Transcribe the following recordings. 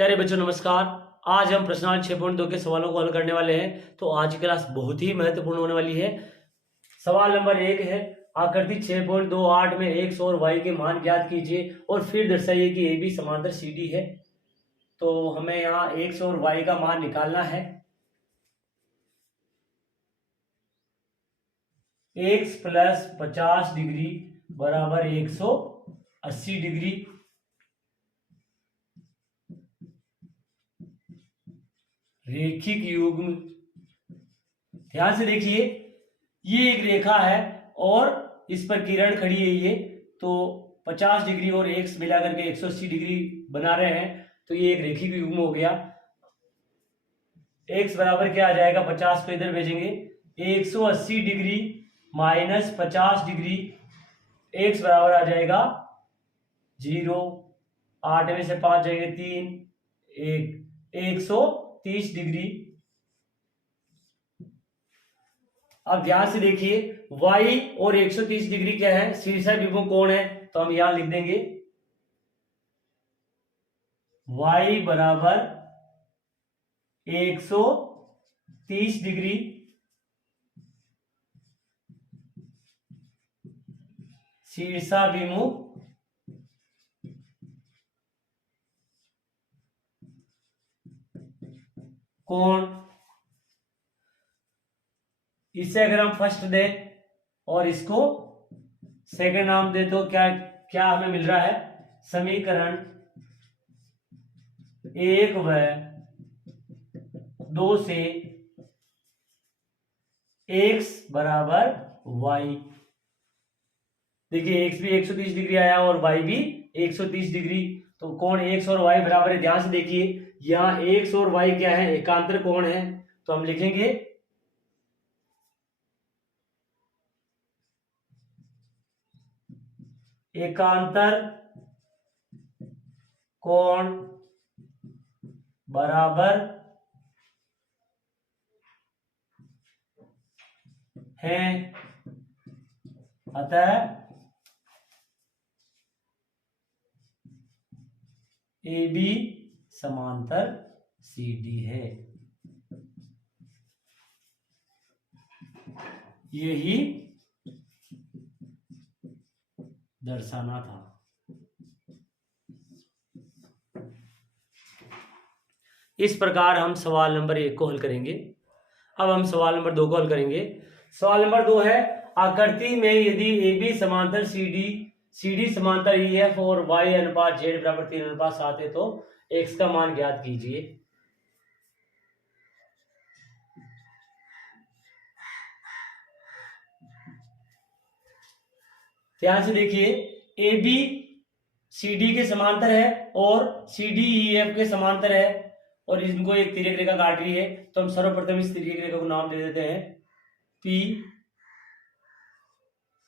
प्यारे बच्चों नमस्कार। आज हम प्रश्नावली 6.2 के सवालों को हल करने वाले हैं। तो आज की क्लास बहुत ही महत्वपूर्ण होने वाली है। सवाल नंबर 1 है, आकृति 6.28 में x और y के मान ज्ञात कीजिए और फिर दर्शाइए कि ए बी समांतर सी डी है। तो हमें यहाँ x और y का मान निकालना है। x प्लस 50 डिग्री बराबर 180 डिग्री। रेखिक युग्म, ध्यान से देखिए, ये एक रेखा है और इस पर किरण खड़ी है। ये तो 50 डिग्री और x मिलाकर के 180 डिग्री बना रहे हैं। तो ये एक रेखिक युग्म हो गया। x बराबर क्या आ जाएगा, 50 को इधर भेजेंगे, 180 डिग्री माइनस 50 डिग्री, x बराबर आ जाएगा 0। 8 में से 5 जाएंगे 3, 130 डिग्री। अब ध्यान से देखिए, y और 130 डिग्री क्या है, शीर्षा विभव कोण है। तो हम यहां लिख देंगे y बराबर 130 डिग्री शीर्षाभिमुख कोण। इसे अगर हम फर्स्ट दे और इसको सेकंड नाम दे तो क्या क्या हमें मिल रहा है, समीकरण 1 व 2 से x बराबर y। देखिए x भी 130 डिग्री आया और y भी 130 डिग्री। तो कोण x और y बराबर है। ध्यान से देखिए, यहाँ x और y क्या है, एकांतर कोण है। तो हम लिखेंगे एकांतर कोण बराबर है, अतः ए बी समांतर सी डी है। यही दर्शाना था। इस प्रकार हम सवाल नंबर 1 को हल करेंगे। अब हम सवाल नंबर 2 को हल करेंगे। सवाल नंबर 2 है, आकृति में यदि ए बी समांतर सी डी समांतर ई एफ और y अनुपात z बराबर 3:7 है तो x का मान ज्ञात कीजिए। ध्यान से देखिए, ए बी सी डी के समांतर है और सी डी ई एफ के समांतर है और इनको एक तिर्यक रेखा काट रही है। तो हम सर्वप्रथम इस तिर्यक रेखा को नाम दे देते हैं पी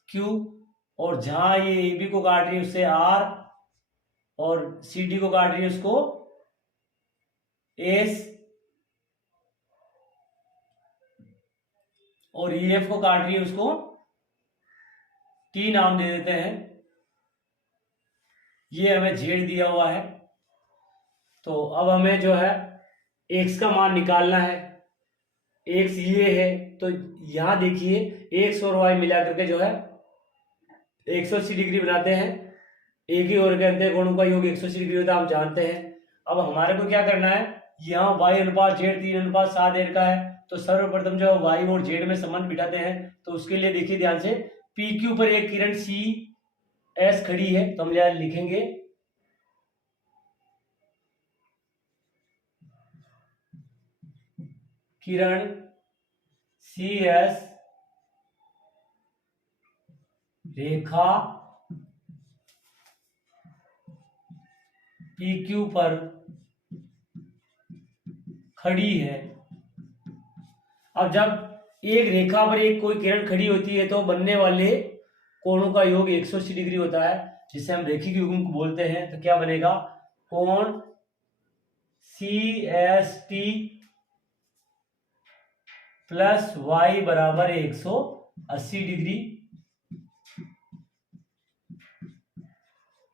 क्यू, और जहां ये ए बी को काट रही है उससे आर, और सी डी को काट रही है उसको एस, और ई एफ को काट रही है उसको टी नाम दे देते हैं। ये हमें जेड दिया हुआ है। तो अब हमें जो है एक्स का मान निकालना है। एक्स ये है, तो यहां देखिए एक्स और वाई मिला करके जो है 180 डिग्री बनाते हैं। एक ही और के अंतर कोणों का योग 180 डिग्री होता है, हम जानते हैं। अब हमारे को क्या करना है, यहाँ y अनुपात z 3:7 का है। तो सर्वप्रथम जो y और z में संबंध बिठाते हैं। तो उसके लिए देखिए ध्यान से, पी क्यू पर एक किरण सी एस खड़ी है। तो हम यहाँ लिखेंगे किरण सी एस रेखा पी क्यू पर खड़ी है। अब जब एक रेखा पर एक कोई किरण खड़ी होती है तो बनने वाले कोणों का योग 180 डिग्री होता है, जिसे हम रेखिक युग्म को बोलते हैं। तो क्या बनेगा, कोण C S T plus Y बराबर 180 डिग्री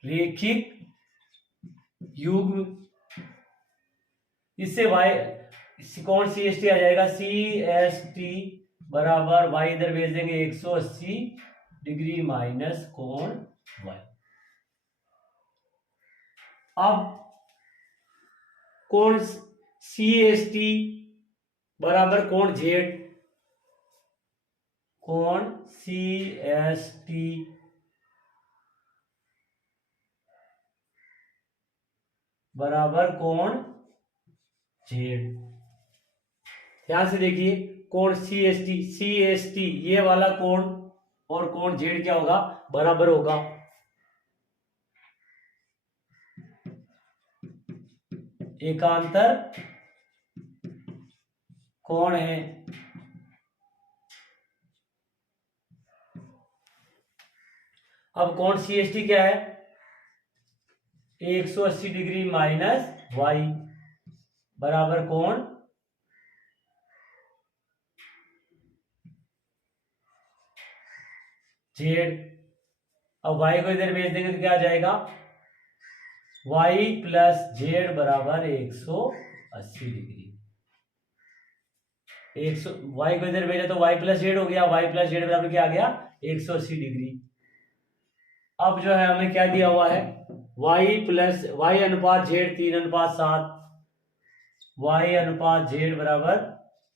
रेखिक युग्म इससे y कौन सी एस टी आ जाएगा, सी एस टी बराबर y इधर भेज देंगे 180 डिग्री माइनस कोण y। अब कोण सी एस टी बराबर कोण जेड, कोण सी एस टी बराबर कोण जेड। ध्यान से देखिए, कोण सी एस टी ये वाला कोण और कोण जेड क्या होगा, बराबर होगा। एकांतर कोण है। अब कोण सी एस टी क्या है, 180 डिग्री माइनस वाई बराबर कोण जेड। अब y को इधर भेज देंगे तो क्या आ जाएगा, y प्लस जेड बराबर 180 डिग्री। y को इधर भेजा तो y प्लस जेड हो गया, y प्लस जेड बराबर क्या आ गया, 180 डिग्री। अब जो है हमें क्या दिया हुआ है, y अनुपात जेड 3:7, y अनुपात जेड बराबर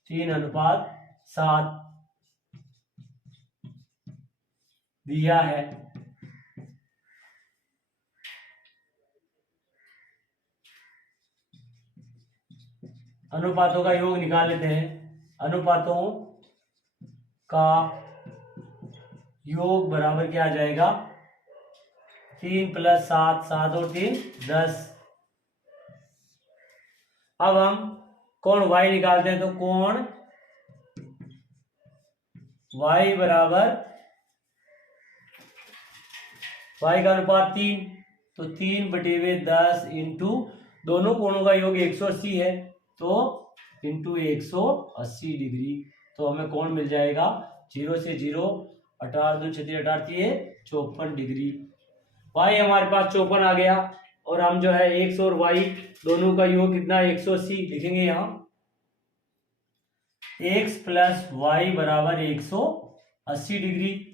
3:7 दिया है। अनुपातों का योग निकाल लेते हैं। अनुपातों का योग बराबर क्या आ जाएगा, 3 + 7, 7 और 3 10। अब हम कोण y निकालते हैं तो कोण y बराबर y का अनुपात 3, तो 3/10 इंटू दोनों कोणों का योग 180 है, तो इंटू 180 डिग्री। तो हमें कोण मिल जाएगा 0 से 0, 18 2 36 18 54 डिग्री। y हमारे पास 54 आ गया, और हम जो है x और y दोनों का योग कितना 180 लिखेंगे यहाँ। x प्लस वाई बराबर 180 डिग्री।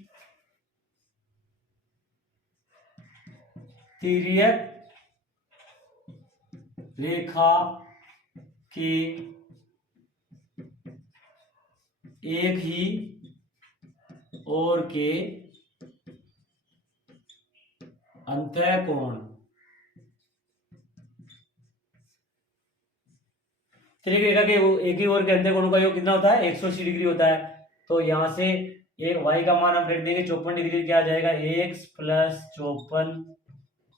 तिर्यक रेखा के एक ही ओर के अंतःकोण, तिर्यक रेखा के एक ही ओर के अंतःकोणों का योग कितना होता है, 180 डिग्री होता है। तो यहां से एक y का मान हम रख देंगे 54 डिग्री, क्या आ जाएगा, x प्लस 54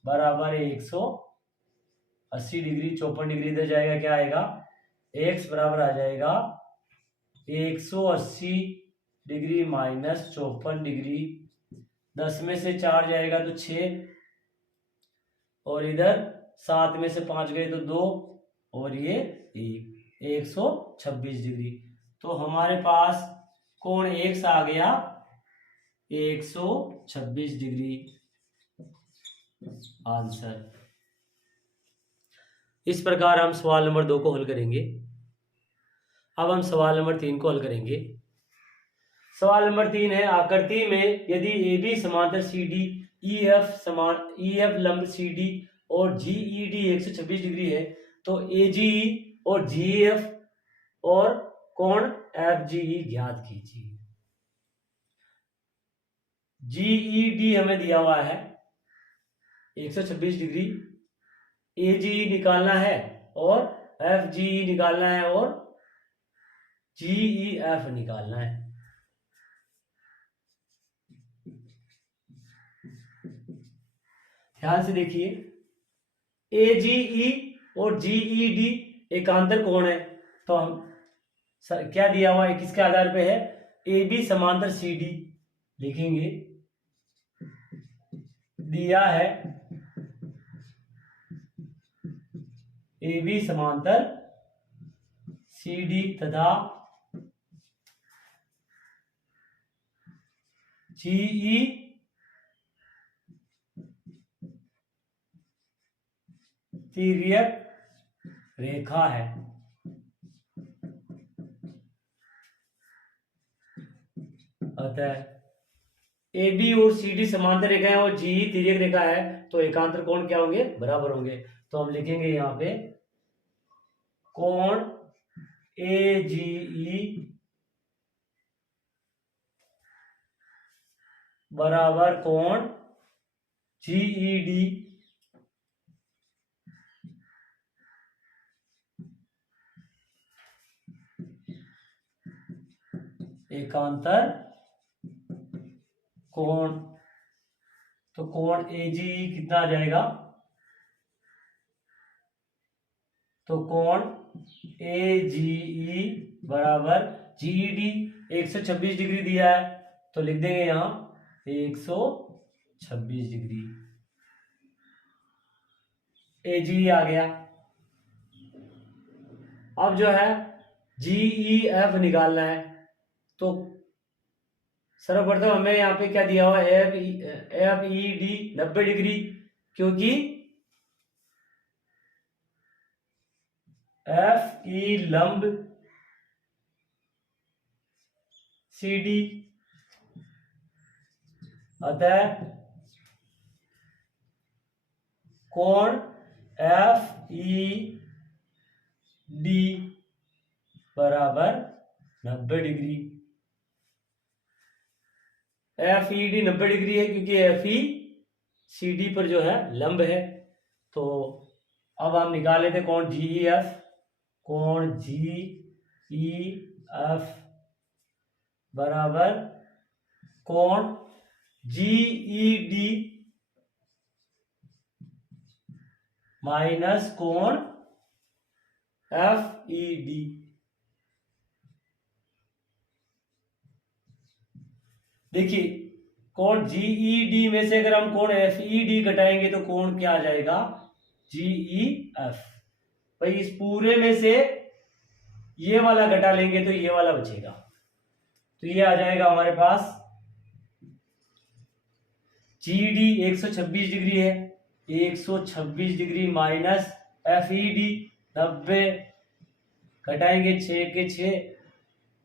बराबर 180 डिग्री। 54 डिग्री इधर जाएगा, क्या आएगा, x बराबर आ जाएगा 180 डिग्री माइनस 54 डिग्री। 10 में से 4 जाएगा तो 6, और इधर 7 में से 5 गए तो 2, और ये 126 डिग्री। तो हमारे पास कोण x आ गया 126 डिग्री। आंसर। इस प्रकार हम सवाल नंबर 2 को हल करेंगे। अब हम सवाल नंबर 3 को हल करेंगे। सवाल नंबर 3 है, आकृति में यदि AB समांतर CD, EF लंब CD और GED 126 डिग्री है, तो AGE और GEF और कोण FGE ज्ञात कीजिए। GED हमें दिया हुआ है 126 डिग्री, AGE निकालना है और FGE निकालना है और GEF निकालना है। ध्यान से देखिए, AGE और GED एकांतर कोण है, तो हम क्या दिया हुआ है, किसके आधार पे है, AB समांतर CD लिखेंगे। दिया है AB समांतर CD तथा GE तिर्यक रेखा है। अतः ए बी और सी डी समांतर रेखा है और जी तिर्यक रेखा है, तो एकांतर कोण क्या होंगे, बराबर होंगे। तो हम लिखेंगे यहाँ पे कोण ए जी ई बराबर कोण जी ई डी एकांतर कोण। तो कोण ए जी ई कितना आ जाएगा, तो कोण ए जी ई बराबर जी ई डी 126 डिग्री दिया है, तो लिख देंगे यहां 126 डिग्री। ए जी ई आ गया। अब जो है जी ई एफ निकालना है, तो सर्वप्रथम हमें यहाँ पे क्या दिया हुआ है, एफ ई डी 90 डिग्री, क्योंकि एफ ई लंब सी डी, अतः कोण एफ ई डी बराबर 90 degree. F E D 90 degree है क्योंकि एफ ई सी डी पर जो है लंब है। तो अब हम निकाल लेते कोण जी ई एफ। कोण जी ई एफ बराबर कोण जी ई डी माइनस कोण एफ ई डी। देखिए कोण जी ई डी में से अगर हम कोण एफ ई डी घटाएंगे तो कोण क्या आ जाएगा, जी ई एफ। भाई इस पूरे में से ये वाला घटा लेंगे तो ये वाला बचेगा, तो ये आ जाएगा हमारे पास जी डी 126 डिग्री है, 126 degree minus F E D 90, घटाएंगे 6 के 6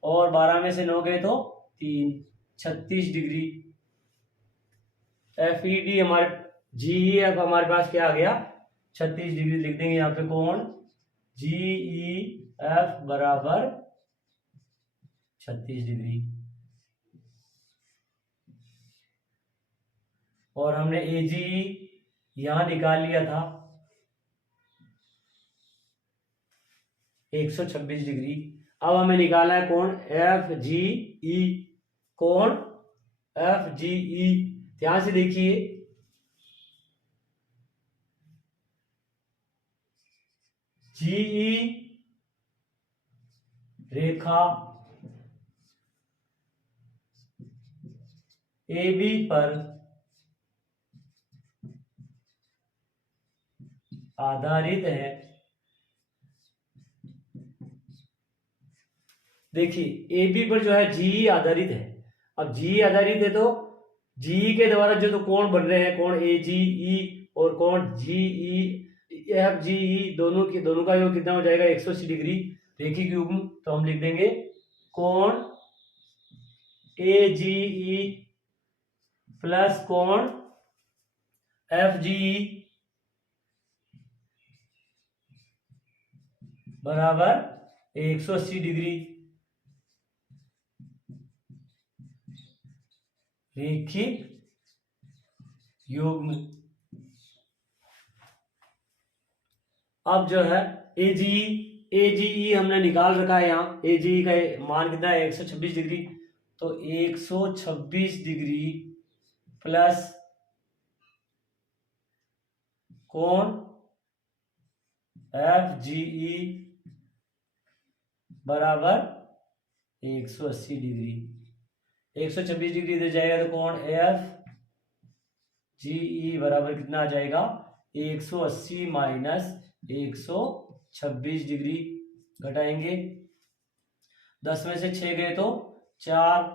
और 12 में से 9 गए तो 3, 36 डिग्री। एफ ई डी हमारे जी ई एफ हमारे पास क्या आ गया, 36 डिग्री। लिख देंगे यहाँ पे कोण जी ई एफ बराबर 36 डिग्री। और हमने ए जी यहां निकाल लिया था 126 डिग्री। अब हमें निकालना है कोण एफ जी ई। कोण एफ जी ई, ध्यान से देखिए, जी ई रेखा ए बी पर आधारित है। देखिए ए बी पर जो है जी आधारित है। अब जी आधारित है तो जी के द्वारा जो तो कोण बन रहे हैं, कोण ए जी ई और कोण जी ई एफ जी ई, दोनों का योग कितना हो जाएगा, 180 डिग्री रेखिक युग्म। तो हम लिख देंगे कोण ए जी ई प्लस कोण एफ जी ई बराबर 180 डिग्री रेखिक युग्म। अब जो है ए जी ई हमने निकाल रखा है, यहाँ ए जी ई का मान कितना है, 126 डिग्री। तो 126 डिग्री प्लस कोण एफ जी ई बराबर 180 डिग्री। 126 डिग्री इधर जाएगा तो कोण एफ जी ई बराबर कितना आ जाएगा, 180 माइनस 126 डिग्री। घटाएंगे 10 में से 6 गए तो 4,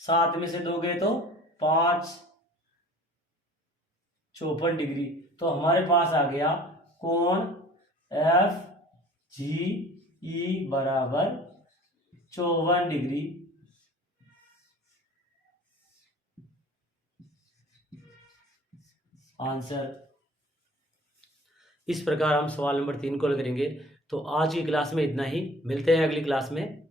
7 में से 2 गए तो 5, 54 डिग्री। तो हमारे पास आ गया कोण एफ जी ई बराबर 54 डिग्री आंसर। इस प्रकार हम सवाल नंबर 3 को हल करेंगे। तो आज की क्लास में इतना ही, मिलते हैं अगली क्लास में।